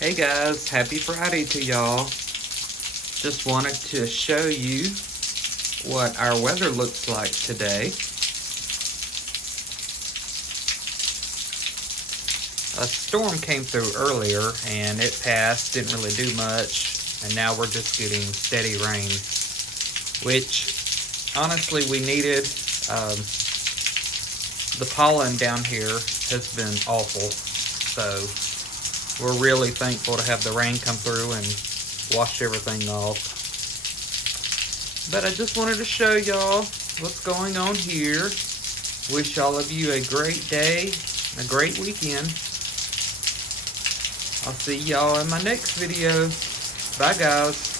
Hey guys, happy Friday to y'all. Just wanted to show you what our weather looks like today. A storm came through earlier and it passed, didn't really do much, and now we're just getting steady rain, which honestly we needed. The pollen down here has been awful, so we're really thankful to have the rain come through and wash everything off. But I just wanted to show y'all what's going on here. Wish all of you a great day and a great weekend. I'll see y'all in my next video. Bye guys.